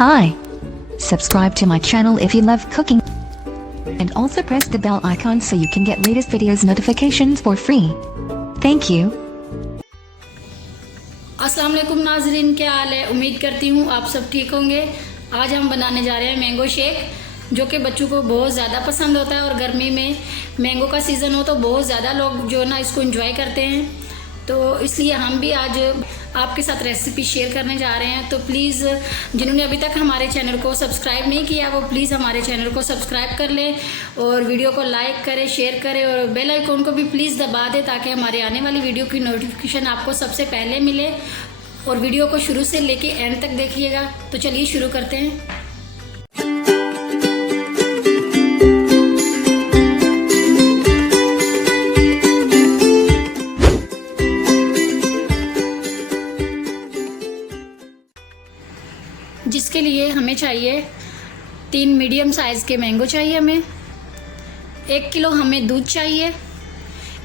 Hi. Subscribe to my channel if you love cooking. And also press the bell icon so you can get latest videos notifications for free. Thank you. अस्सलाम वालेकुम नाजरीन, क्या हाल है। उम्मीद करती हूँ आप सब ठीक होंगे। आज हम बनाने जा रहे हैं मैंगो शेक, जो कि बच्चों को बहुत ज़्यादा पसंद होता है और गर्मी में मैंगो का सीज़न हो तो बहुत ज़्यादा लोग जो ना इसको एंजॉय करते हैं। तो इसलिए हम भी आज आपके साथ रेसिपी शेयर करने जा रहे हैं। तो प्लीज़ जिन्होंने अभी तक हमारे चैनल को सब्सक्राइब नहीं किया वो प्लीज़ हमारे चैनल को सब्सक्राइब कर लें और वीडियो को लाइक करें, शेयर करें और बेल आइकॉन को भी प्लीज़ दबा दें ताकि हमारे आने वाली वीडियो की नोटिफिकेशन आपको सबसे पहले मिले। और वीडियो को शुरू से लेके एंड तक देखिएगा। तो चलिए शुरू करते हैं। जिसके लिए हमें चाहिए 3 मीडियम साइज़ के मैंगो चाहिए, हमें 1 किलो हमें दूध चाहिए,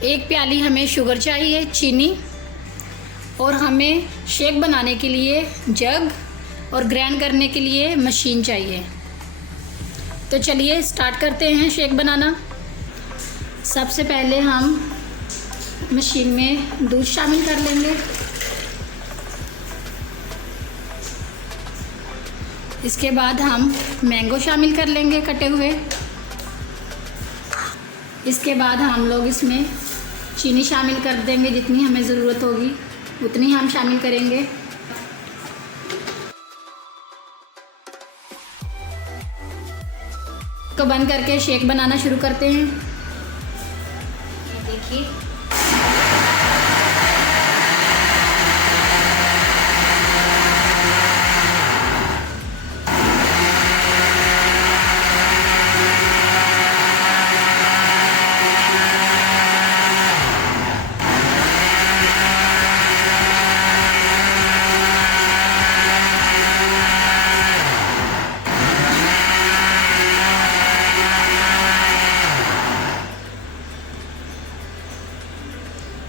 1 प्याली हमें शुगर चाहिए, चीनी, और हमें शेक बनाने के लिए जग और ग्राइंड करने के लिए मशीन चाहिए। तो चलिए स्टार्ट करते हैं शेक बनाना। सबसे पहले हम मशीन में दूध शामिल कर लेंगे। इसके बाद हम मैंगो शामिल कर लेंगे कटे हुए। इसके बाद हम लोग इसमें चीनी शामिल कर देंगे, जितनी हमें ज़रूरत होगी उतनी हम शामिल करेंगे। तो बंद करके शेक बनाना शुरू करते हैं। देखिए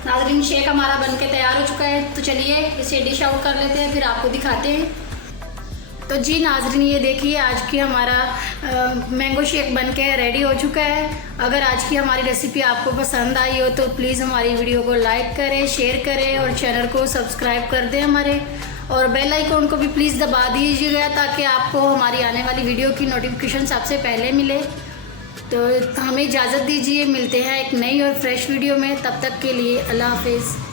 नाज़रीन, शेक हमारा बनके तैयार हो चुका है। तो चलिए इसे डिश आउट कर लेते हैं, फिर आपको दिखाते हैं। तो जी नाज़रीन, ये देखिए आज की हमारा मैंगो शेक बनके रेडी हो चुका है। अगर आज की हमारी रेसिपी आपको पसंद आई हो तो प्लीज़ हमारी वीडियो को लाइक करें, शेयर करें और चैनल को सब्सक्राइब कर दें हमारे, और बेल आइकॉन को भी प्लीज़ दबा दीजिएगा ताकि आपको हमारी आने वाली वीडियो की नोटिफिकेशन सबसे पहले मिले। तो हमें इजाज़त दीजिए, मिलते हैं एक नई और फ्रेश वीडियो में। तब तक के लिए अल्लाह हाफिज़।